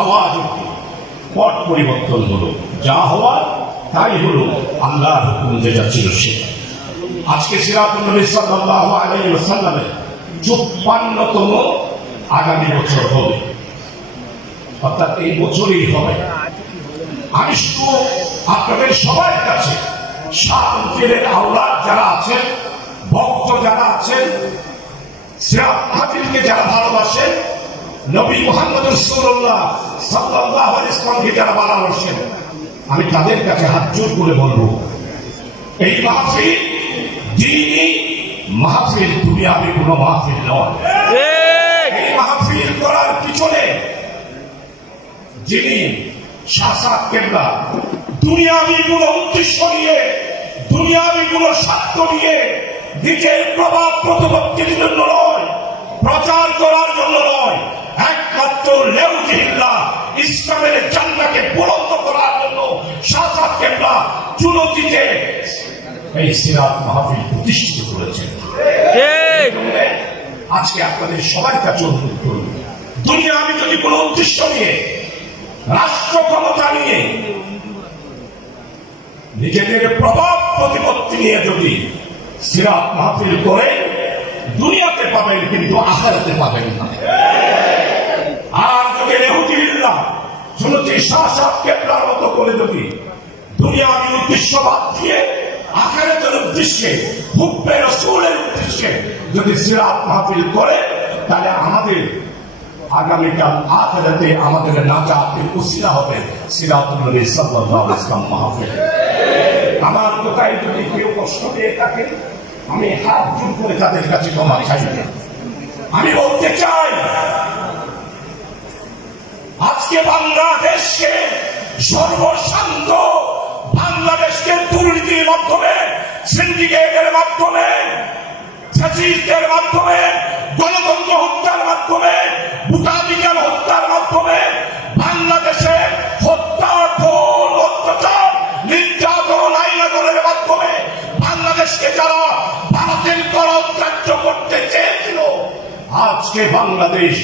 আওয়াজ উঠল, পট পরিবর্তন হলো, যা হওয়ার তাই হলো, আল্লাহর হুকুম যেটা ছিল সেটা। আজকে সিরাতুন নবী সাল্লাল্লাহু আলাইহি ওয়াসাল্লামের ৫৪তম আগামী বছর হবে, অর্থাৎ এই বছরই হবে। আমি শুধু আপনাদের সবার কাছে শাহের আওলাদ যারা আছেন, ভক্ত যারা আছেন, সিরাত মাহফিলকে যারা ভালোবাসেন, নবী মুহাম্মদ রাসূলুল্লাহ সাল্লাল্লাহু আলাইহি ওয়াসাল্লামকে যারা ভালোবাসেন, আমি তাদের কাছে হাত জোর করে বলবো, এই মাহফিল দ্বীনি মাহফিল, দুনিয়াবি কোনো মাহফিল নয়। এই মাহফিল করার পিছনে যিনি শাসক কেবলা দুনিয়াবি কোনো উদ্দেশ্য নিয়ে, দুনিয়াবি কোনো স্বার্থ নিয়ে, নিজের প্রভাব প্রতিপত্তির জন্য নয়, প্রচার করার জন্য নয়, একমাত্র লেউজিহিল্লাহ ইসলামের জান্নাকে বুলন্দ করার জন্য শাসক কেবলা চুনতিতে এই সিরাত মাহফিল প্রতিষ্ঠিত করেছেন। আজকে আপনাদের সবার কাছে অনুরোধ করব, দুনিয়াবি যদি কোনো উদ্দেশ্য নিয়ে, রাষ্ট্র ক্ষমতা নিয়ে, নিজেদের প্রভাব প্রতিপত্তি নিয়ে যদি সিরাত মাহফিল করে, দুনিয়াতে পাবেন কিন্তু আখিরাতে পাবেন না। আর যদি লেউজিহিল্লাহ চুনতি শাসক কেবলার মতো করে যদি দুনিয়াবি উদ্দেশ্য বাদ দিয়ে আখিরাতের উদ্দেশ্যে, হুব্বে রাসূলের উদ্দেশ্যে যদি সিরাত মাহফিল করে, তাহলে আমাদের আগামীকাল আখিরাতে আমাদের নাজাতের উসিলা হবে সিরাতুন নবী সাল্লাল্লাহু আলাইহি ওয়াসাল্লাম মাহফিল। আমার কথায় যদি কেউ কষ্ট পেয়ে থাকে, আমি হাত জোর করে তাদের কাছে ক্ষমা চাইব। আমি বলতে চাই, আজকে বাংলাদেশকে সর্বশান্ত, বাংলাদেশকে দুর্নীতির মাধ্যমে, সিন্ডিকেটের মাধ্যমে, ফ্যাসিস্টের মাধ্যমে, গণতন্ত্র হত্যার মাধ্যমে, ভোটাধিকার হত্যার মাধ্যমে, বাংলাদেশে হত্যা, খুন, অত্যাচার, নির্যাতন, আইনাগরের মাধ্যমে বাংলাদেশকে যারা ভারতের করত্যাজ্য করতে চেয়েছিল, আজকে বাংলাদেশ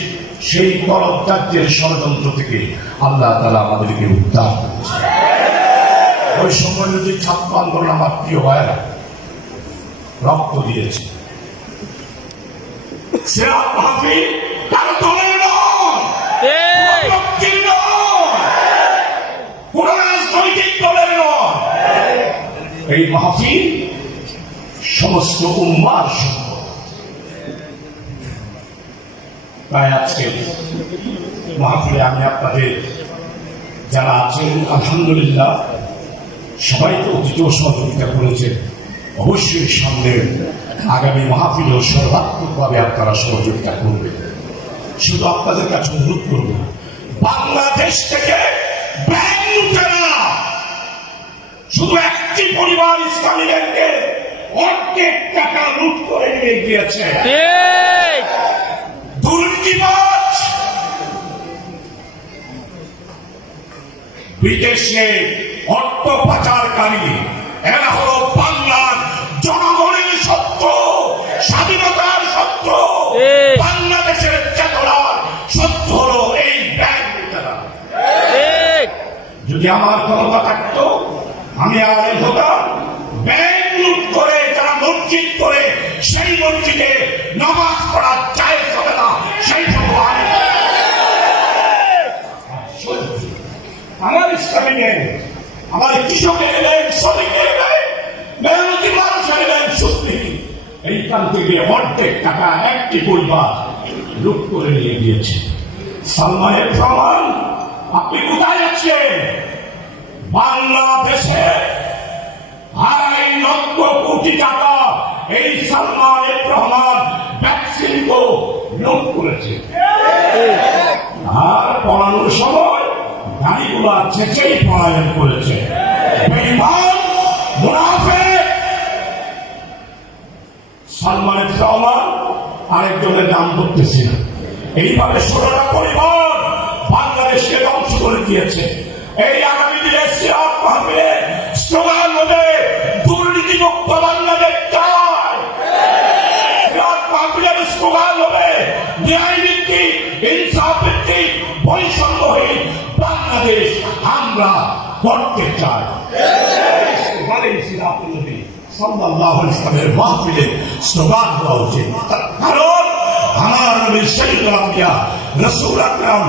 সেই করত্যাজ্যের ষড়যন্ত্র থেকে আল্লাহ তাআলা আমাদেরকে উদ্ধার করেছে। ওই সময় যদি ছাত্র আন্দোলন, আমার প্রিয় ভাইয়েরা রক্ত দিয়েছে, সিরাত মাহফিল তার দলের নয়, ব্যক্তির নয়, কোন রাজনৈতিক দলের নয়। এই মাহফিল সমস্ত উম্মার সম্পদ। তাই আজকে মাহফিলে আমি আপনাদের যারা আছেন, আলহামদুলিল্লাহ সবাইকে অতীত সহযোগিতা করেছেন, অবশ্যই সামনে আগামী মাহফিলেও সর্বাত্মকভাবে আপনারা সহযোগিতা করবেন। শুধু আপনাদের কাছে অনুরোধ করব, বাংলাদেশ থেকে ব্যাংক লুটে না, শুধু একটি পরিবার ইসলামী ব্যাংকে অর্ধেক টাকা লুট করে নিয়ে গিয়েছে। দুর্নীতিবাজ বিদেশে অর্থ পাচারকারী, এরা হলো বাংলার জনগণের শত্রু, স্বাধীনতার শত্রু, বাংলাদেশের চেতনার শত্রু হলো এই ব্যাংক লুটেরা। যদি আমার ক্ষমতা থাকতো, আমি আগে হতাম, ব্যাংক লুট করে যারা মসজিদ করে, সেই মসজিদে নামাজ পড়া জায়েজ হবে না, সেই ভগবান আমার ইসলামী ব্যাংক, আমার কৃষকের ব্যাংক, শ্রমিকের ব্যাংক, মেহনতি মানুষের ব্যাংক, সুদী এইখান থেকে অর্ধেক টাকা একটি পরিবার লুট করে নিয়ে গিয়েছে। সালমানের প্রমাণ, আপনি কোথায় আছেন? বাংলাদেশে ২.৫ লক্ষ কোটি টাকা এই সালমানের প্রমাণ ভ্যাকসিন কো লুট করেছে। আর পড়ানোর সময় গাড়িগুলা চেঁচেই পলায়ন করেছে। বেঈমান, মুনাফিক। সালমানের প্রমাণ আরেকজনের নাম করতেছি না। এইভাবে ১৬টা পরিবার বাংলাদেশকে ধ্বংস করে দিয়েছে। এই আগামী দিনে সিরাত মাহফিলে স্লোগান হবে, দুর্নীতিমুক্ত বাংলাদেশ চাই। সিরাত মাহফিলের স্লোগান হবে, ন্যায় ভিত্তিক, ইনসাফ ভিত্তিক, বৈষম্যহীন আমরা করতে চাই। বলে সিরাতুল নবী সাল্লাল্লাহু আলাইহি ওয়াসাল্লামের মাহফিলে স্লোগান দেওয়া উচিত, কারণ আমার নবী সাইয়্যিদুল আম্বিয়া রাসূল আকরাম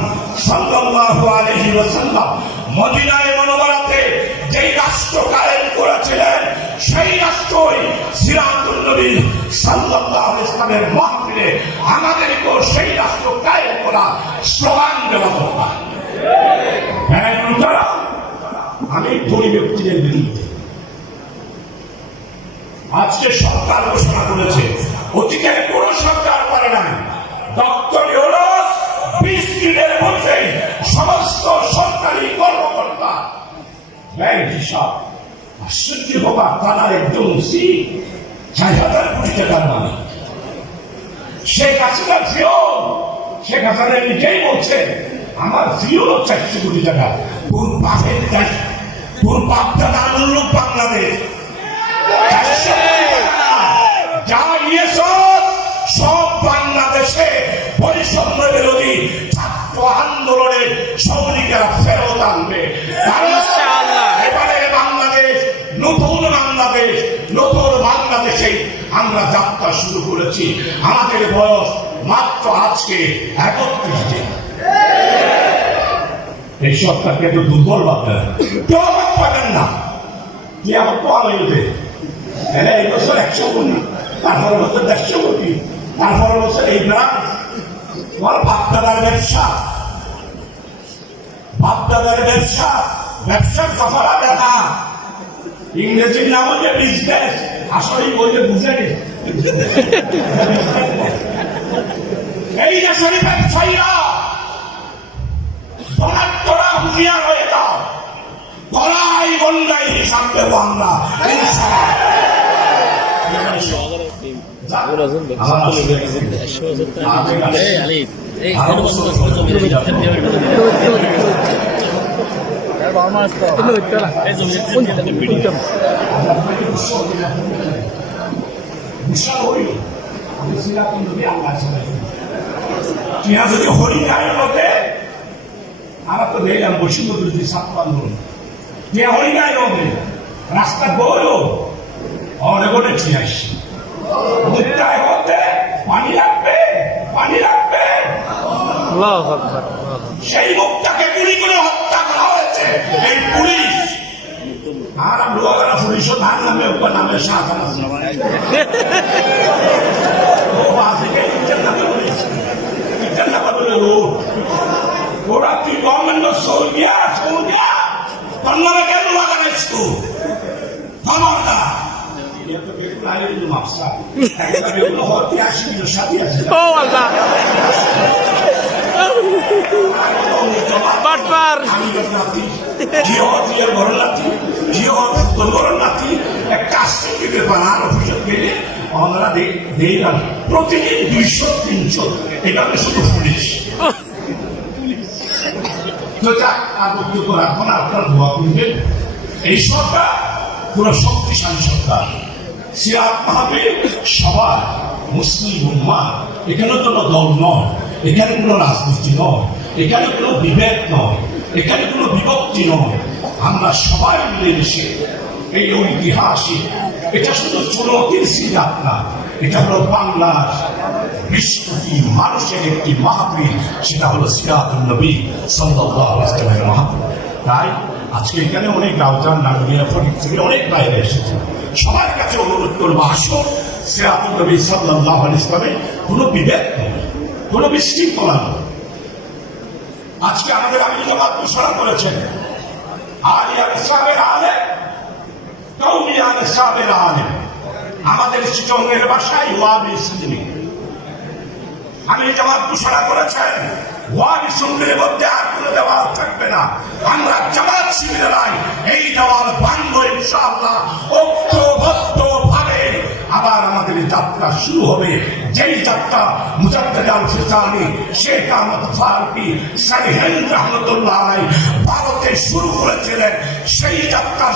সাল্লাল্লাহু আলাইহি ওয়াসাল্লাম মদিনায়ে মুনাওয়ারাতে যেই রাষ্ট্র কায়েম করেছিলেন, সেই রাষ্ট্রই সিরাতুল নবী সাল্লাল্লাহু আলাইহি ওয়াসাল্লামের মাহফিলে আমাদেরকেও সেই রাষ্ট্র কায়েম করা স্লোগান দেওয়া দরকার। আমি ধনী ব্যক্তিদের বিরুদ্ধে আজকে সরকার ঘোষণা করেছে, অতীতে কোন সরকার পারে নাই। ডক্টর ইউনূস 20 দিনের মধ্যে সমস্ত সরকারি কর্মকর্তা ব্যয় হিসাব, আশ্চর্য হবার তারা একজন 4,000 কোটি টাকার মালিক। শেখ হাসিনা শেখ হাসিনা নিজেই বলছে আমার জিও 400 কোটি টাকা। তোর বাপটা দাঁড়াল বাংলাদেশ, যা নিয়েছ সব বাংলাদেশে বৈষম্য বিরোধী ছাত্র আন্দোলনের সৈনিকেরা ফেরত আনবে। এবারে বাংলাদেশ নতুন বাংলাদেশে আমরা যাত্রা শুরু করেছি। আমাদের বয়স মাত্র আজকে 31 দিন। এই সরকারকে একটু দুর্বল ভাববেন, কেউ আমার পাবেন না, যে আমার পাওয়া হইবে এই বছর 100 কোটি, তারপরে বছর 150 কোটি, তারপরে বছর এই ব্রাঞ্চ। তোমার বাপদাদার ব্যবসার সফলা দেখা, ইংরেজির নাম হচ্ছে বিজনেস, আসলে বলতে বুঝে নি। এই দেশের ব্যবসায়ীরা তোরা হুঁশিয়ার হয়ে যাও, গলায় গন্ডায় হিসাব দেবো আমরা। হরিণায়ের মধ্যে আমরা তো দেখলাম বৈষম্য বিরোধী ছাত্র আন্দোলন, যে হরিণায়ের মধ্যে রাস্তা বলো অনেক অনেক আসছি, পানি লাগবে। সেই মুখটাকে গুলি করে হত্যা করা হয়েছে এই পুলিশ। আর পুলিশও নামে শাহজাহান ওরা কি গভর্নমেন্ট সৌদিয়া তোর নামে কেন লাগাইছ ক্ষমতা? প্রতিদিন 200-300, এটা শুধু পুলিশ। আপনার দোয়া করবেন, এই সরকার পুরো শক্তিশালী সরকার। সিরাত মাহফিল সবার মুসলিম উম্মাহ, এখানে কোনো দল নয়, এখানে কোনো রাজনীতি নয়, এখানে কোনো বিভেদ নয়, এখানে কোনো বিভক্তি নয়। আমরা সবাই মিলেমিশে এই ঐতিহাসিক, এটা শুধু চুনতির সিরাত না, এটা হলো বাংলার 20 কোটি মানুষের একটি মাহফিল, সেটা হলো সিরাতুন নবী সাল্লাল্লাহু আলাইহি ওয়াসাল্লামের মাহফিল। তাই আজকে এখানে অনেক রাউজান নাগরিয়া ফরিদ থেকে অনেক বাইরে এসেছে। সবার কাছে অনুরোধ করবো, আসুন সিরাতুন নবী সাল্লাল্লাহু আলাইহি ওয়াসাল্লামে কোনো বিভেদ নেই, কোনো বিশৃঙ্খলা নেই। আজকে আমাদের আমির জামাত ঘোষণা করেছেন আমাদের চিটংয়ের ভাষায় ওয়াবি সুন্নি। আমির জামাত ঘোষণা করেছেন ওয়াবি সুন্নির মধ্যে আর কোনো দেওয়াল থাকবে না। আমরা জামাত শিবিরেরাই এই দেওয়াল ভাঙবো ইনশাআল্লাহ। ঐক্যবদ্ধ ভাবে আবার আমাদের যাত্রা শুরু হবে, যেই যাত্রা মুজাদ্দিদ আল-ফিসানি, শেখ আহমদ ফারুকী, সাইহেন রহমতুল্লাহ আলাইহি ভারতে শুরু করেছিলেন। সেই যাত্রা